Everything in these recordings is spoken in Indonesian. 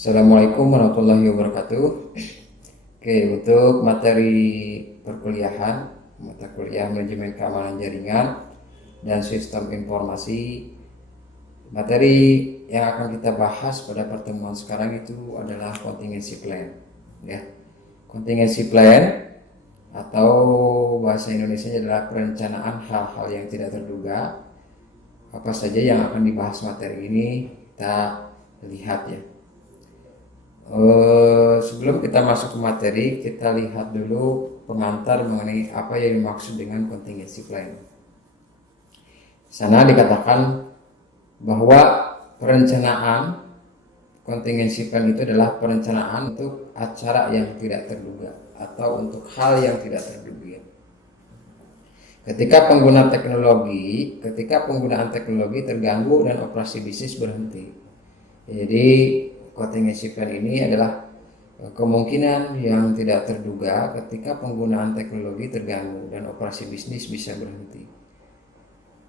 Assalamualaikum warahmatullahi wabarakatuh. Oke, untuk materi perkuliahan, mata kuliah manajemen keamanan jaringan dan sistem informasi, materi yang akan kita bahas pada pertemuan sekarang itu adalah contingency plan. Ya, contingency plan atau bahasa Indonesia adalah perencanaan hal-hal yang tidak terduga. Apa saja yang akan dibahas materi ini kita lihat ya. Sebelum kita masuk ke materi, kita lihat dulu pengantar mengenai apa yang dimaksud dengan contingency plan. Di sana dikatakan bahwa perencanaan contingency plan itu adalah perencanaan untuk acara yang tidak terduga atau untuk hal yang tidak terduga. Ketika penggunaan teknologi terganggu dan operasi bisnis berhenti. Jadi contingency plan ini adalah kemungkinan yang tidak terduga ketika penggunaan teknologi terganggu dan operasi bisnis bisa berhenti.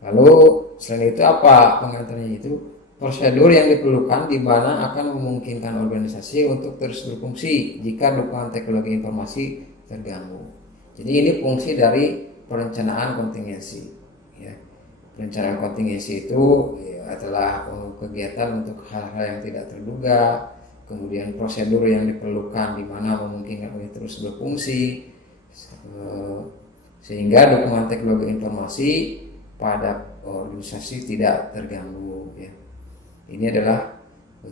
Lalu selain itu apa pengantarnya itu? Prosedur yang diperlukan di mana akan memungkinkan organisasi untuk terus berfungsi jika dukungan teknologi informasi terganggu. Jadi ini fungsi dari perencanaan kontingensi. Ya. Perencanaan kontingensi itu adalah kegiatan untuk hal-hal yang tidak terduga, kemudian prosedur yang diperlukan di mana memungkinkan untuk terus berfungsi, sehingga dukungan teknologi informasi pada organisasi tidak terganggu. Ya. Ini adalah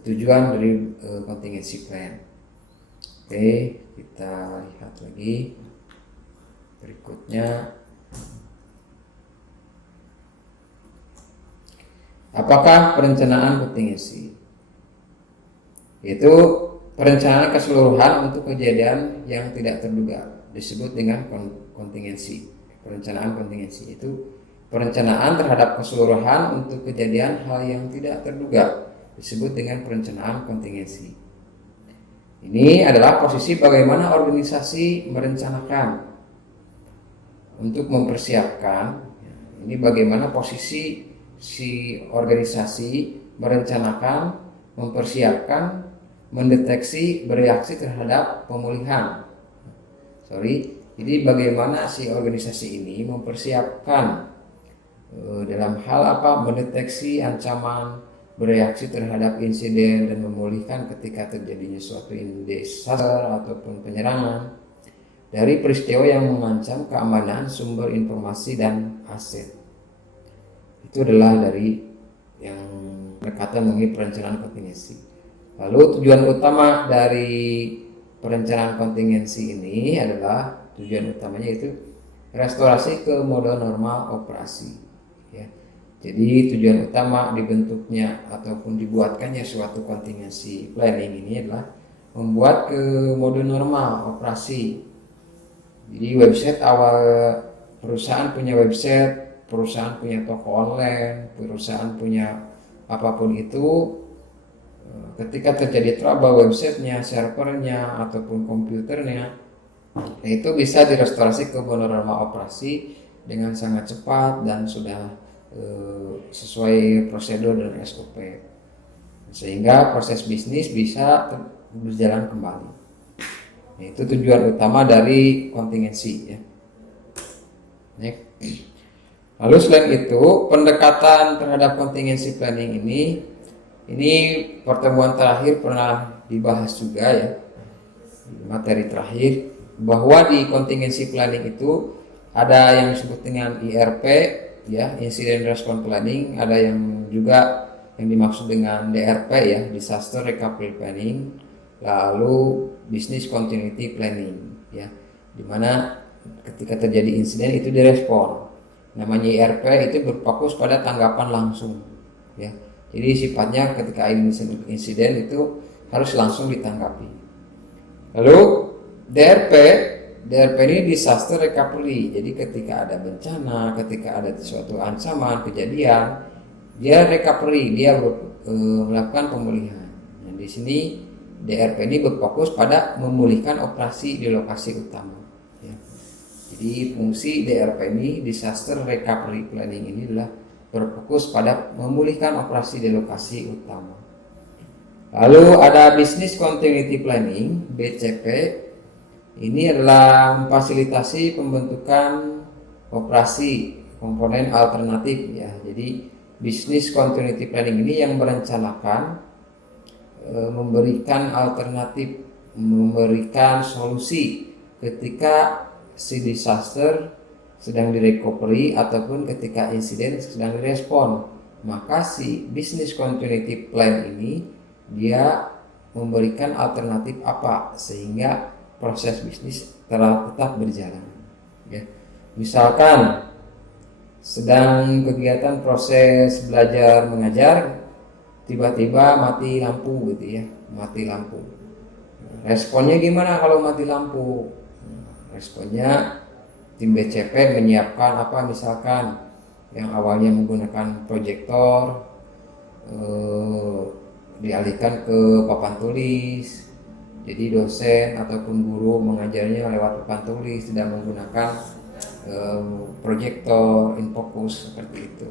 tujuan dari contingency plan. Oke, kita lihat lagi berikutnya. Apakah perencanaan contingency? Yaitu perencanaan keseluruhan untuk kejadian yang tidak terduga, disebut dengan contingency. Perencanaan contingency itu perencanaan terhadap keseluruhan untuk kejadian hal yang tidak terduga, disebut dengan perencanaan contingency. Ini adalah posisi bagaimana organisasi merencanakan untuk mempersiapkan. Ini bagaimana posisi si organisasi merencanakan, mempersiapkan, mendeteksi, bereaksi terhadap pemulihan. Jadi bagaimana si organisasi ini mempersiapkan dalam hal apa? Mendeteksi ancaman, bereaksi terhadap insiden dan memulihkan ketika terjadinya suatu disaster ataupun penyerangan dari peristiwa yang mengancam keamanan sumber informasi dan aset. Itu adalah dari yang pendekatan mengenai perencanaan kontingensi. Lalu tujuan utama dari perencanaan kontingensi ini adalah tujuan utamanya itu restorasi ke mode normal operasi. Ya. Jadi tujuan utama dibentuknya ataupun dibuatkannya suatu contingency planning ini adalah membuat ke mode normal operasi. Jadi website awal perusahaan punya website, perusahaan punya toko online, perusahaan punya apapun itu, ketika terjadi trouble websitenya, servernya ataupun komputernya, itu bisa direstorasi ke mode normal operasi dengan sangat cepat dan sudah sesuai prosedur dan SOP, sehingga proses bisnis bisa berjalan kembali. Itu tujuan utama dari contingency ya. Lalu selain itu, pendekatan terhadap contingency planning ini pertemuan terakhir pernah dibahas juga ya, materi terakhir, bahwa di contingency planning itu ada yang disebut dengan IRP ya, Incident Response Planning, ada yang juga yang dimaksud dengan DRP ya, Disaster Recovery Planning, lalu Business Continuity Planning ya, dimana ketika terjadi insiden itu direspon. Namanya IRP itu berfokus pada tanggapan langsung ya. Jadi sifatnya ketika insiden itu harus langsung ditanggapi. Lalu DRP ini disaster recovery. Jadi ketika ada bencana, ketika ada suatu ancaman, kejadian, dia recovery, dia melakukan pemulihan. Nah, di sini DRP ini berfokus pada memulihkan operasi di lokasi utama. Ya. Jadi fungsi DRP ini, Disaster Recovery Planning ini adalah berfokus pada memulihkan operasi di lokasi utama. Lalu ada Business Continuity Planning (BCP). Ini adalah memfasilitasi pembentukan operasi komponen alternatif ya. Jadi Business Continuity Planning ini yang merencanakan, memberikan alternatif, memberikan solusi ketika si disaster sedang direcovery ataupun ketika insiden sedang direspon. Maka si Business Continuity Plan ini dia memberikan alternatif apa sehingga proses bisnis tetap berjalan ya. Misalkan sedang kegiatan proses belajar mengajar, tiba-tiba mati lampu gitu ya, mati lampu. Responnya gimana kalau mati lampu? Responnya tim BCP menyiapkan apa, misalkan yang awalnya menggunakan proyektor dialihkan ke papan tulis. Jadi dosen ataupun guru mengajarnya lewat papan tulis, tidak menggunakan proyektor infocus seperti itu.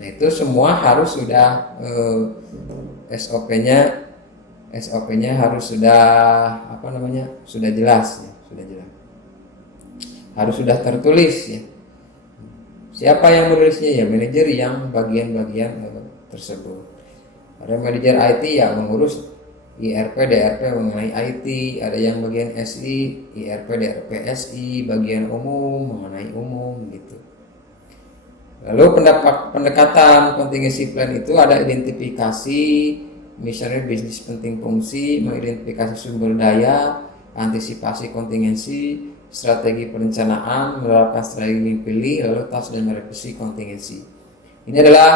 Nah itu semua harus sudah SOP-nya harus sudah sudah jelas ya, sudah jelas. Harus sudah tertulis ya. Siapa yang menulisnya ya? Manajer yang bagian-bagian tersebut. Ada manajer IT yang mengurus IRP DRP mengenai IT, ada yang bagian SI, IRP DRP SI, bagian umum mengenai umum gitu. Lalu pendekatan contingency plan itu ada identifikasi, misalnya bisnis penting fungsi, mengidentifikasi sumber daya, antisipasi kontingensi, strategi perencanaan, menerapkan strategi pilih, lalu tas dan merevisi kontingensi. Ini adalah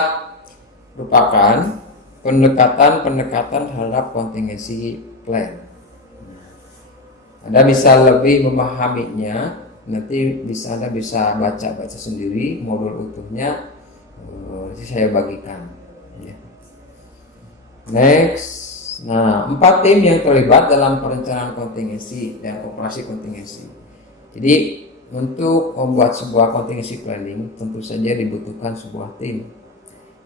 merupakan pendekatan terhadap contingency plan. Anda bisa lebih memahaminya, nanti Anda bisa baca sendiri modul utuhnya, nanti saya bagikan. Next, nah 4 tim yang terlibat dalam perencanaan kontingensi dan operasi kontingensi. Jadi untuk membuat sebuah contingency planning tentu saja dibutuhkan sebuah tim.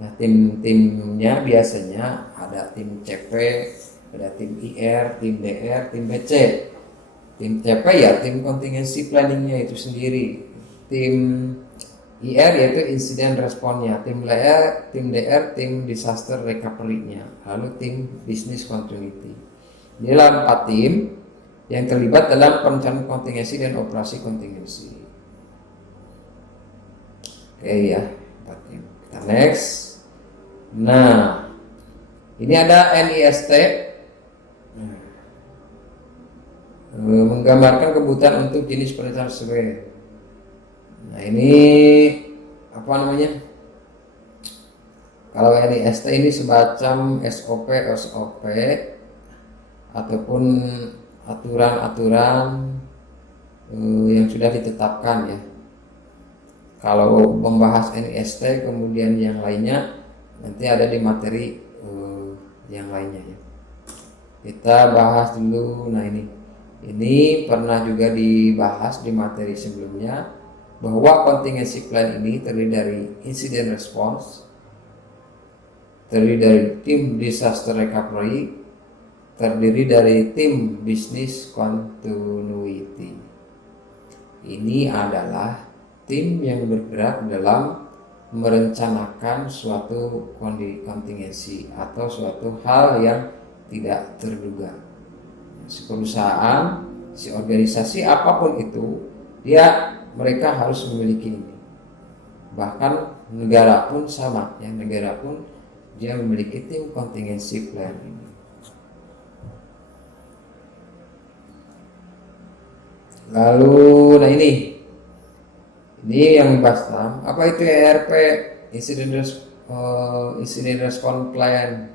Nah tim-timnya biasanya ada tim CP, ada tim IR, tim DR, tim BC. Tim CP ya tim contingency planningnya itu sendiri. Tim IR yaitu insiden responnya, tim DR, tim disaster recovery-nya, lalu tim business continuity. Ini adalah 4 tim yang terlibat dalam perencanaan kontingensi dan operasi kontingensi. Oke ya, 4 tim. Kita next. Nah, ini ada NIST menggambarkan kebutuhan untuk jenis perencanaan sesuai. Nah ini apa namanya? Kalau NIST ini semacam SOP ataupun aturan-aturan yang sudah ditetapkan ya. Kalau membahas NIST kemudian yang lainnya nanti ada di materi yang lainnya ya. Kita bahas dulu. Nah ini pernah juga dibahas di materi sebelumnya, bahwa contingency plan ini terdiri dari incident response, terdiri dari tim disaster recovery, terdiri dari tim business continuity. Ini adalah tim yang bergerak dalam merencanakan suatu kontingensi atau suatu hal yang tidak terduga. Si perusahaan, si organisasi apapun itu, mereka harus memiliki ini. Bahkan negara pun sama ya, negara pun dia memiliki tim contingency plan ini. Lalu nah ini yang membahas apa itu ERP, incident response plan.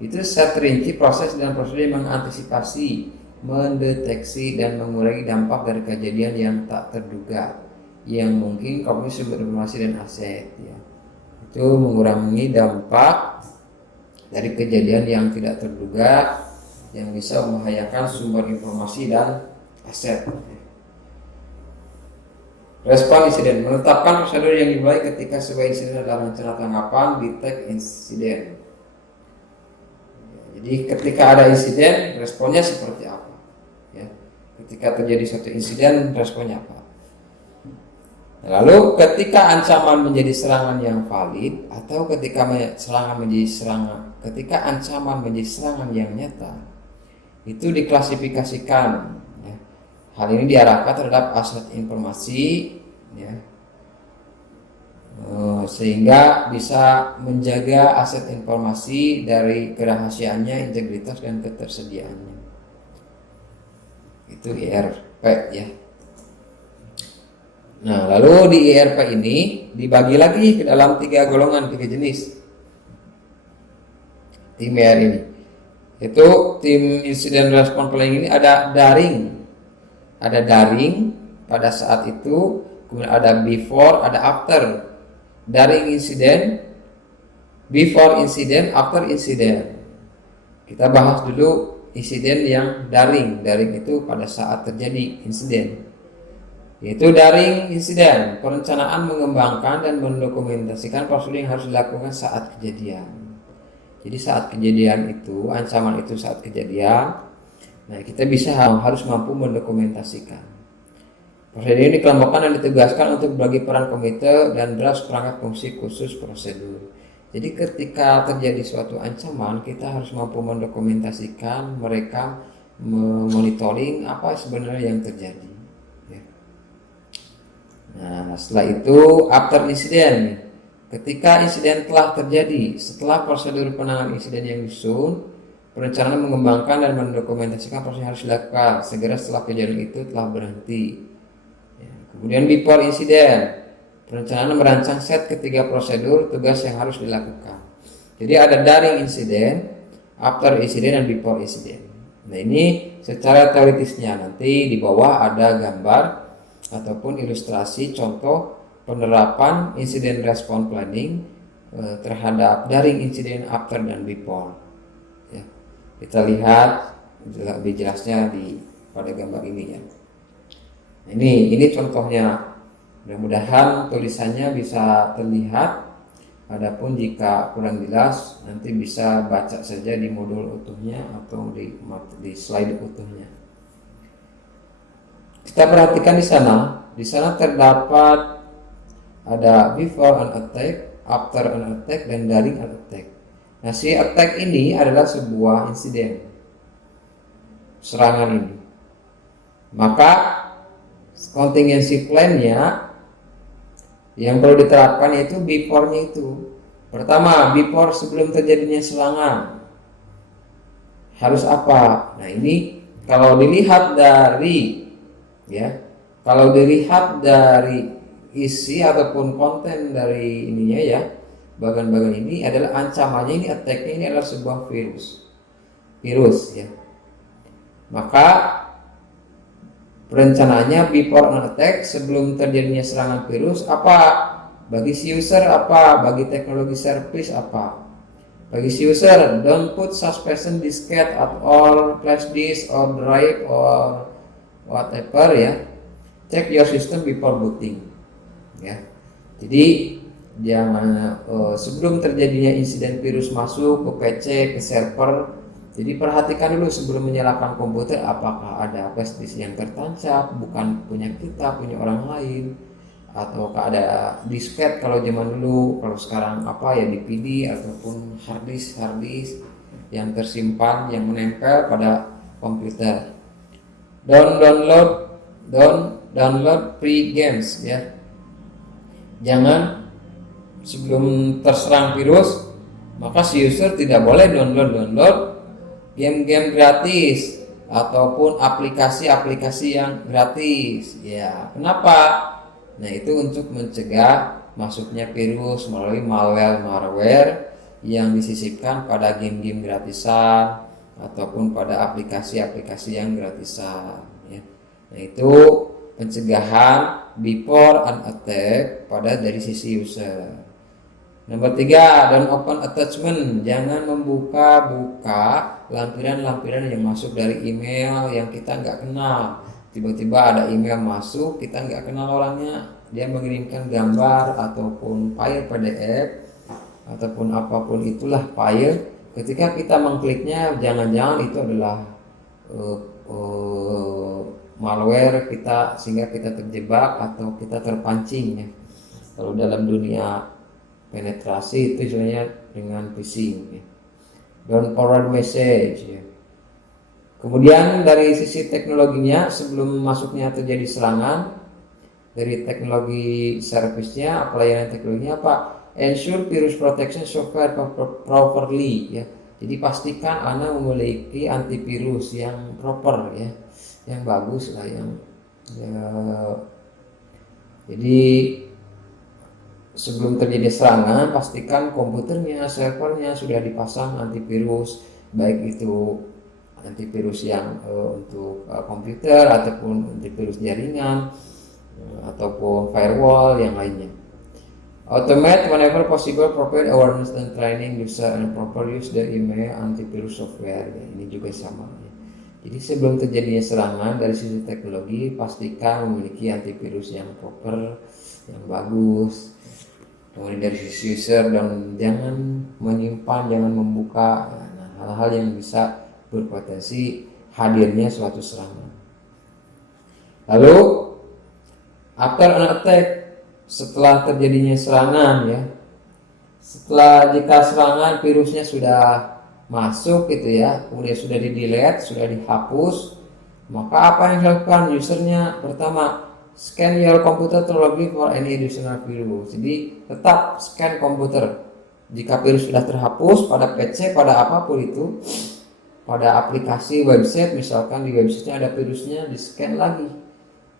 Itu secara rinci proses dan prosedur mengantisipasi, mendeteksi dan mengurangi dampak dari kejadian yang tak terduga yang mungkin komisi sumber informasi dan aset ya. Itu mengurangi dampak dari kejadian yang tidak terduga yang bisa membahayakan sumber informasi dan aset. Respon insiden, menetapkan prosedur yang dimulai ketika sebuah insiden dalam rencana tanggapan detect insiden. Jadi Jadi ketika ada insiden, responnya seperti apa? Ya. Ketika terjadi suatu insiden, responnya apa? Lalu ketika ancaman menjadi serangan yang valid atau ketika ancaman menjadi serangan yang nyata, itu diklasifikasikan. Ya. Hal ini diarahkan terhadap aset informasi, ya, sehingga bisa menjaga aset informasi dari kerahasiaannya, integritas dan ketersediaannya. Itu IRP ya. Nah, lalu di IRP ini dibagi lagi ke dalam 3 golongan, 3 jenis tim IR ini. Itu tim incident response planning ini ada daring pada saat itu, kemudian ada before, ada after. Daring insiden, before incident, after incident. Kita bahas dulu insiden yang daring. Daring itu pada saat terjadi insiden. Yaitu daring insiden, perencanaan, mengembangkan dan mendokumentasikan prosedur yang harus dilakukan saat kejadian. Jadi saat kejadian itu, ancaman itu saat kejadian, nah kita harus mampu mendokumentasikan. Prosedur ini dikelompokkan dan ditugaskan untuk bagi peran komite dan draft perangkat fungsi khusus prosedur. Jadi ketika terjadi suatu ancaman, kita harus mampu mendokumentasikan, merekam, memonitoring apa sebenarnya yang terjadi. Nah, setelah itu after incident, ketika insiden telah terjadi, setelah prosedur penanganan insiden yang disusun, perencanaan mengembangkan dan mendokumentasikan proses yang harus dilakukan segera setelah kejadian itu telah berhenti. Ya, kemudian before incident, perencanaan merancang set ketiga prosedur tugas yang harus dilakukan. Jadi ada daring insiden, after incident, dan before incident. Nah, ini secara teoritisnya, nanti di bawah ada gambar ataupun ilustrasi contoh penerapan incident response planning terhadap daring insiden after dan before. Ya, kita lihat lebih jelasnya pada gambar ini ya. Ini contohnya. Mudah-mudahan tulisannya bisa terlihat. Adapun jika kurang jelas, nanti bisa baca saja di modul utuhnya atau di slide utuhnya. Kita perhatikan di sana terdapat ada before an attack, after an attack, dan during an attack. Nah, si attack ini adalah sebuah insiden, serangan ini. Maka contingency plan-nya yang perlu diterapkan yaitu before-nya itu. Pertama, before sebelum terjadinya serangan harus apa? Nah, ini kalau dilihat dari isi ataupun konten dari ininya ya, bagian-bagian ini adalah ancamannya, ini attack-nya ini adalah sebuah virus ya. Maka perencanaannya before an attack, sebelum terjadinya serangan virus apa? Bagi si user apa? Bagi teknologi service apa? Bagi si user, don't put suspension diskette at all flash disk or drive or whatever ya. Check your system before booting ya. Jadi jangan sebelum terjadinya insiden virus masuk ke PC, ke server, jadi perhatikan dulu sebelum menyalakan komputer apakah ada flash disk yang tertancap bukan punya kita, punya orang lain, ataukah ada disket kalau zaman dulu, kalau sekarang apa ya DVD ataupun hard disk yang tersimpan yang menempel pada komputer. Download free games ya. Jangan sebelum terserang virus maka si user tidak boleh download game-game gratis ataupun aplikasi-aplikasi yang gratis ya. Kenapa? Nah, itu untuk mencegah masuknya virus melalui malware yang disisipkan pada game-game gratisan ataupun pada aplikasi-aplikasi yang gratisan ya. Nah, itu pencegahan before an attack pada dari sisi user. Nomor 3, don't open attachment, jangan membuka-buka lampiran-lampiran yang masuk dari email yang kita nggak kenal. Tiba-tiba ada email masuk, kita nggak kenal orangnya, dia mengirimkan gambar ataupun file PDF ataupun apapun itulah file ketika kita mengkliknya jangan-jangan itu adalah uh, uh, malware kita, sehingga kita terjebak atau kita terpancing ya. Kalau dalam dunia penetrasi itu istilahnya dengan phishing ya. Don't forward message ya. Kemudian dari sisi teknologinya, sebelum masuknya terjadi serangan, dari teknologi servisnya, pelayanan teknologinya apa? Ensure virus protection software properly ya. Jadi pastikan Anda memiliki antivirus yang proper ya, yang bagus lah, yang ya. Jadi sebelum terjadi serangan, pastikan komputernya, servernya sudah dipasang antivirus, baik itu antivirus yang untuk komputer ataupun antivirus jaringan ataupun firewall yang lainnya. Automate whenever possible, provide awareness and training user and proper use the email antivirus software ya, ini juga sama ya. Jadi sebelum terjadinya serangan, dari sisi teknologi pastikan memiliki antivirus yang proper, yang bagus. Kemudian dari sisi user, dan jangan menyimpan, jangan membuka hal-hal yang bisa berpotensi hadirnya suatu serangan. Lalu after an attack, setelah terjadinya serangan ya, setelah jika serangan virusnya sudah masuk gitu ya, kemudian sudah di-delete, sudah dihapus, maka apa yang dilakukan usernya? Pertama, scan your computer thoroughly for any additional virus. Jadi tetap scan komputer. Jika virus sudah terhapus pada PC, pada apapun itu, pada aplikasi website, misalkan di websitenya ada virusnya, di scan lagi.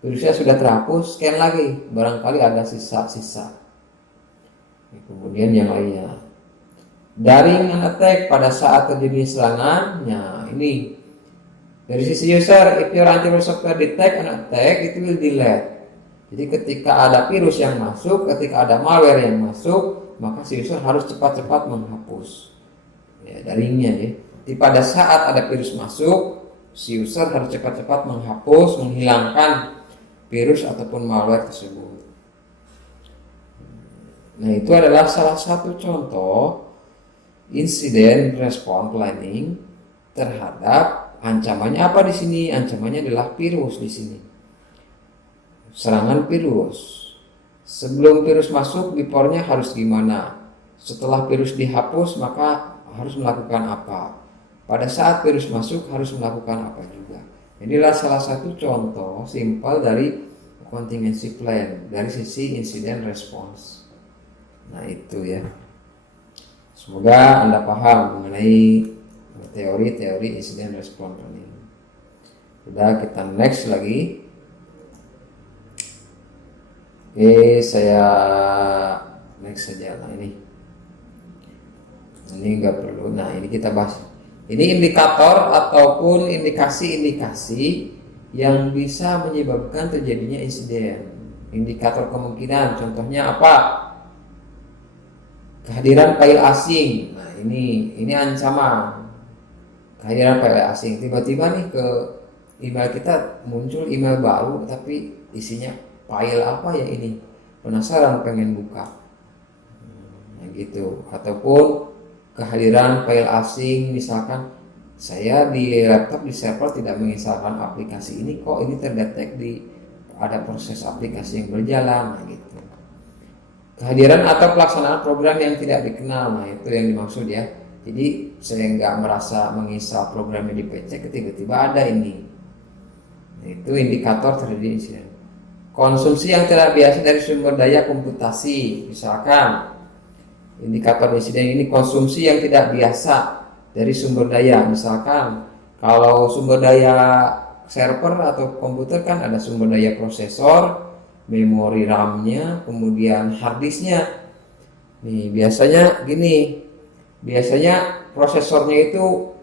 Virusnya sudah terhapus, scan lagi, barangkali ada sisa-sisa. Kemudian yang lainnya, daring and attack, pada saat terjadi serangan. Nah ini dari sisi user, if your antivirus software detect an attack, it will delete. Jadi ketika ada virus yang masuk, ketika ada malware yang masuk, maka si user harus cepat-cepat menghapus ya, daringnya ya. Jadi pada saat ada virus masuk, si user harus cepat-cepat menghapus, menghilangkan virus ataupun malware tersebut. Nah, itu adalah salah satu contoh incident response planning terhadap ancamannya. Apa di sini? Ancamannya adalah virus di sini. Serangan virus. Sebelum virus masuk, beforenya harus gimana? Setelah virus dihapus, maka harus melakukan apa? Pada saat virus masuk harus melakukan apa juga. Inilah salah satu contoh simpel dari contingency plan dari sisi incident response. Nah itu ya. Semoga Anda paham mengenai teori-teori incident response planning. Sudah, kita next lagi. Oke, saya next saja lah ini. Ini nggak perlu. Nah ini kita bahas. Ini indikator ataupun indikasi-indikasi yang bisa menyebabkan terjadinya insiden. Indikator kemungkinan, contohnya apa? Kehadiran file asing. Nah ini ancaman. Kehadiran file asing. Tiba-tiba nih ke email kita muncul email baru, tapi isinya file apa ya ini? Penasaran, pengen buka. Nah gitu. Ataupun kehadiran file asing, misalkan saya di laptop, di server tidak menginstalkan aplikasi ini, kok ini terdetek di ada proses aplikasi yang berjalan. Nah gitu. Kehadiran atau pelaksanaan program yang tidak dikenal, nah itu yang dimaksud ya. Jadi saya nggak merasa menginstal programnya di PC, tiba-tiba ada ini. Nah, itu indikator terjadi insiden. Konsumsi yang tidak biasa dari sumber daya komputasi, misalkan indikator insiden ini konsumsi yang tidak biasa dari sumber daya. Misalkan kalau sumber daya server atau komputer kan ada sumber daya prosesor, memori RAM-nya, kemudian hard disk-nya. Nih biasanya gini, biasanya prosesornya itu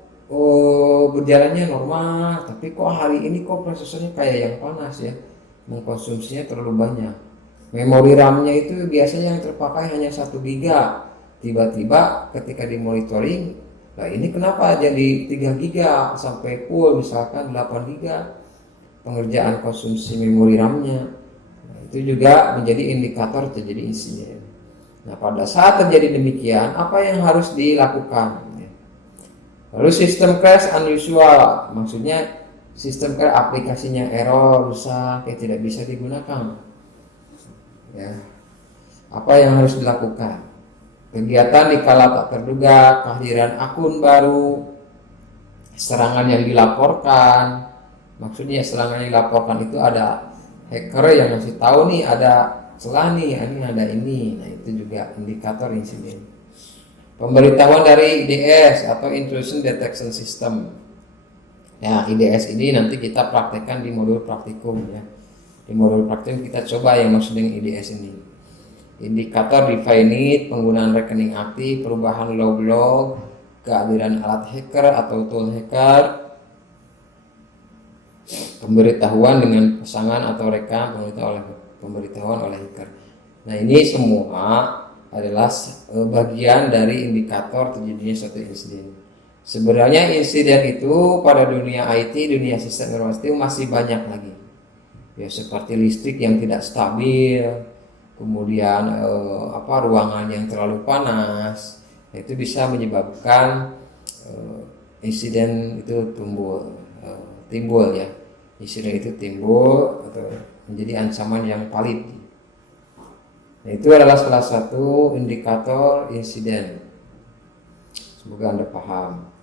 berjalannya normal, tapi kok hari ini kok prosesornya kayak yang panas ya, mengkonsumsinya terlalu banyak. Memori RAM-nya itu biasanya yang terpakai hanya 1 GB. Tiba-tiba ketika dimonitoring, nah ini kenapa jadi 3 GB sampai full, misalkan 8 GB pengerjaan konsumsi memori RAM-nya. Nah, itu juga menjadi indikator terjadi insiden. Nah pada saat terjadi demikian, apa yang harus dilakukan? Lalu sistem crash unusual, maksudnya sistem crash aplikasinya error, rusak, tidak bisa digunakan. Ya. Apa yang harus dilakukan? Kegiatan dikala tak terduga, kehadiran akun baru, serangan yang dilaporkan. Maksudnya serangan yang dilaporkan itu ada hacker yang ngasih tahu nih ada celah nih, ini ada ini. Nah, itu juga indikator insiden. Pemberitahuan dari IDS atau Intrusion Detection System. Ya, IDS ini nanti kita praktekkan di modul praktikum ya. Di modul praktikum kita coba yang maksud dengan IDS ini. Indikator definite, penggunaan rekening aktif, perubahan log-log, kehadiran alat hacker atau tool hacker, pemberitahuan dengan pasangan atau rekam, pemberitahuan oleh hacker. Nah, ini semua adalah bagian dari indikator terjadinya suatu insiden. Sebenarnya insiden itu pada dunia IT, dunia sistem informasi masih banyak lagi. Ya, seperti listrik yang tidak stabil, kemudian ruangan yang terlalu panas, itu bisa menyebabkan insiden itu timbul ya. Insiden itu timbul atau menjadi ancaman yang valid. Nah, itu adalah salah satu indikator insiden. Semoga Anda paham.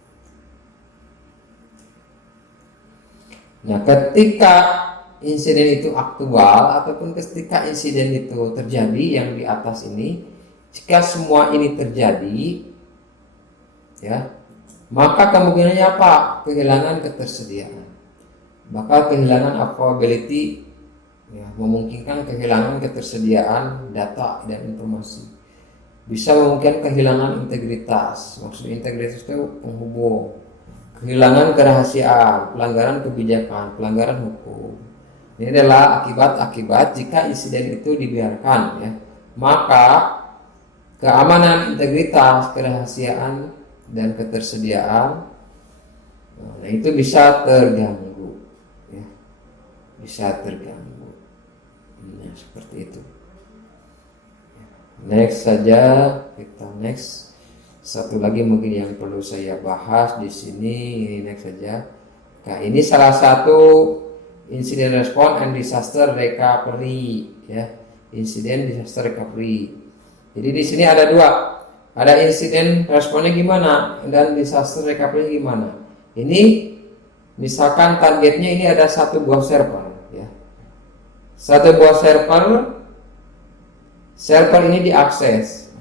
Nah, ketika insiden itu aktual ataupun ketika insiden itu terjadi yang di atas ini, jika semua ini terjadi ya, maka kemungkinannya apa? Kehilangan ketersediaan. Maka kehilangan availability ya, memungkinkan kehilangan ketersediaan data dan informasi. Bisa memungkinkan kehilangan integritas. Maksud integritas itu penghubung. Kehilangan kerahasiaan, pelanggaran kebijakan, pelanggaran hukum. Ini adalah akibat-akibat jika insiden itu dibiarkan ya. Maka keamanan, integritas, kerahasiaan dan ketersediaan itu bisa terganggu ya. Bisa terganggu. Nah, seperti itu. Next saja, kita next. Satu lagi mungkin yang perlu saya bahas di sini, ini next saja. Nah, ini salah satu insiden response and disaster recovery ya. Insiden disaster recovery. Jadi di sini ada dua. Ada insiden responnya gimana dan disaster recovery gimana. Ini misalkan targetnya ini ada satu buah server ya. Satu buah server ini diakses.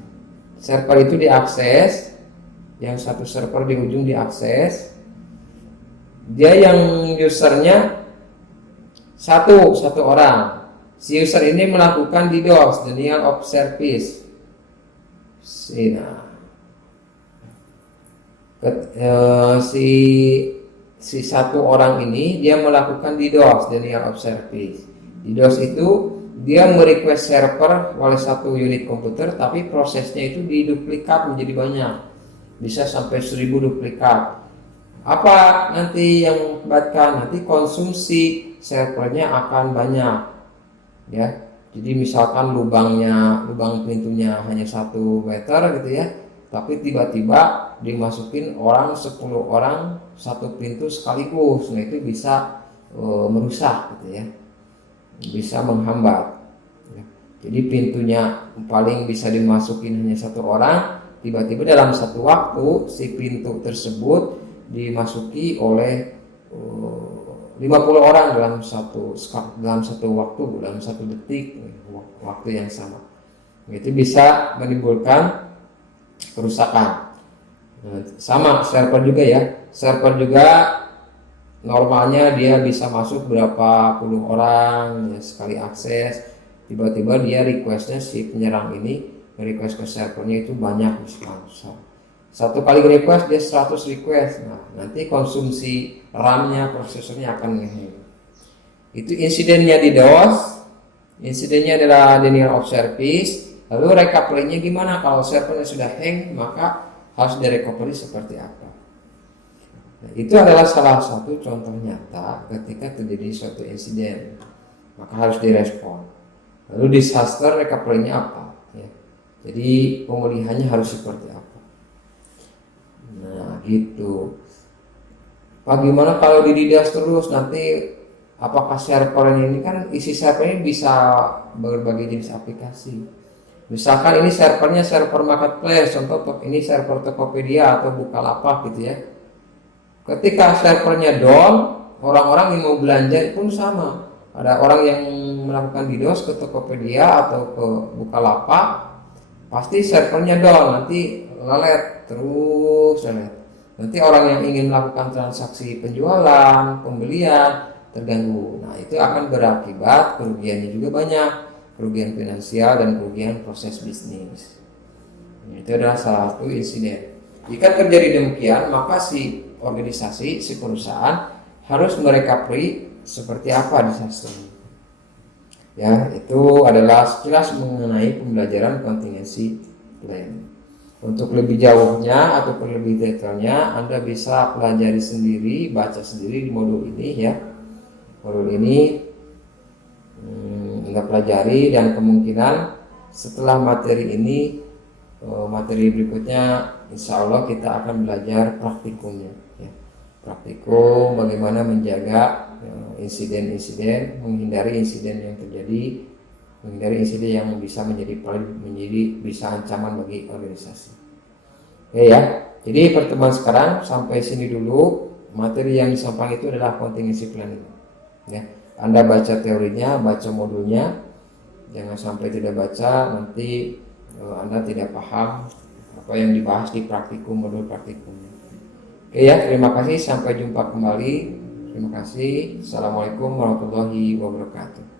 Server itu diakses, yang satu server di ujung diakses. Dia yang usernya satu orang. Si user ini melakukan DDoS, denial of service. Si satu orang ini dia melakukan DDoS, denial of service. DDoS itu dia merequest server oleh satu unit komputer, tapi prosesnya itu diduplikat menjadi banyak, bisa sampai 1000 duplikat. Apa nanti yang mengakibatkan? Nanti konsumsi servernya akan banyak, ya. Jadi misalkan lubang pintunya hanya 1 meter gitu ya, tapi tiba-tiba dimasukin 10 orang satu pintu sekaligus. Nah, itu bisa merusak gitu ya, bisa menghambat. Jadi pintunya paling bisa dimasukin hanya 1 orang, tiba-tiba dalam satu waktu si pintu tersebut dimasuki oleh 50 orang dalam satu waktu, dalam 1 detik waktu yang sama. Itu bisa menimbulkan kerusakan. Sama server juga ya. Server juga normalnya dia bisa masuk berapa puluh orang ya, sekali akses. Tiba-tiba dia requestnya, si penyerang ini request ke servernya itu banyak, misalkan satu kali request dia 100 request. Nah, nanti konsumsi RAM-nya, prosesornya akan nge-hang. Itu insidennya di DOS. Insidennya adalah denial of service. Lalu recovery-nya gimana? Kalau servernya sudah hang, maka harus direcovery seperti apa? Nah, itu adalah salah satu contoh nyata ketika terjadi suatu insiden, maka harus direspon. Lalu disaster recovery-nya apa? Ya. Jadi pemulihannya harus seperti apa? Nah, gitu. Bagaimana kalau dididas terus nanti apakah servernya ini kan isi servernya bisa berbagai jenis aplikasi. Misalkan ini servernya server marketplace, contoh ini server Tokopedia atau Bukalapak gitu ya. Ketika servernya down, orang-orang yang mau belanja pun sama. Ada orang yang melakukan DDoS ke Tokopedia atau ke Bukalapak, pasti servernya down, nanti lelet terus lelet. Nanti orang yang ingin melakukan transaksi penjualan, pembelian terganggu. Nah, itu akan berakibat kerugiannya juga banyak, kerugian finansial dan kerugian proses bisnis. Itu adalah salah satu insiden. Jika terjadi demikian, maka si organisasi, si perusahaan harus merecovery seperti apa disasternya. Ya, itu adalah sekilas mengenai pembelajaran contingency plan. Untuk lebih jauhnya atau lebih detailnya, Anda bisa pelajari sendiri, baca sendiri di modul ini ya. Modul ini Anda pelajari, dan kemungkinan setelah materi ini, materi berikutnya insya Allah kita akan belajar praktikumnya ya. Praktikum bagaimana menjaga insiden-insiden, menghindari insiden yang terjadi, menghindari insiden yang bisa menjadi bisa ancaman bagi organisasi. Oke ya, jadi pertemuan sekarang sampai sini dulu. Materi yang disampaikan itu adalah contingency planning ya. Anda baca teorinya, baca modulnya, jangan sampai tidak baca, nanti Anda tidak paham apa yang dibahas di praktikum, modul praktikumnya. Oke ya, terima kasih, sampai jumpa kembali. Terima kasih. Assalamualaikum warahmatullahi wabarakatuh.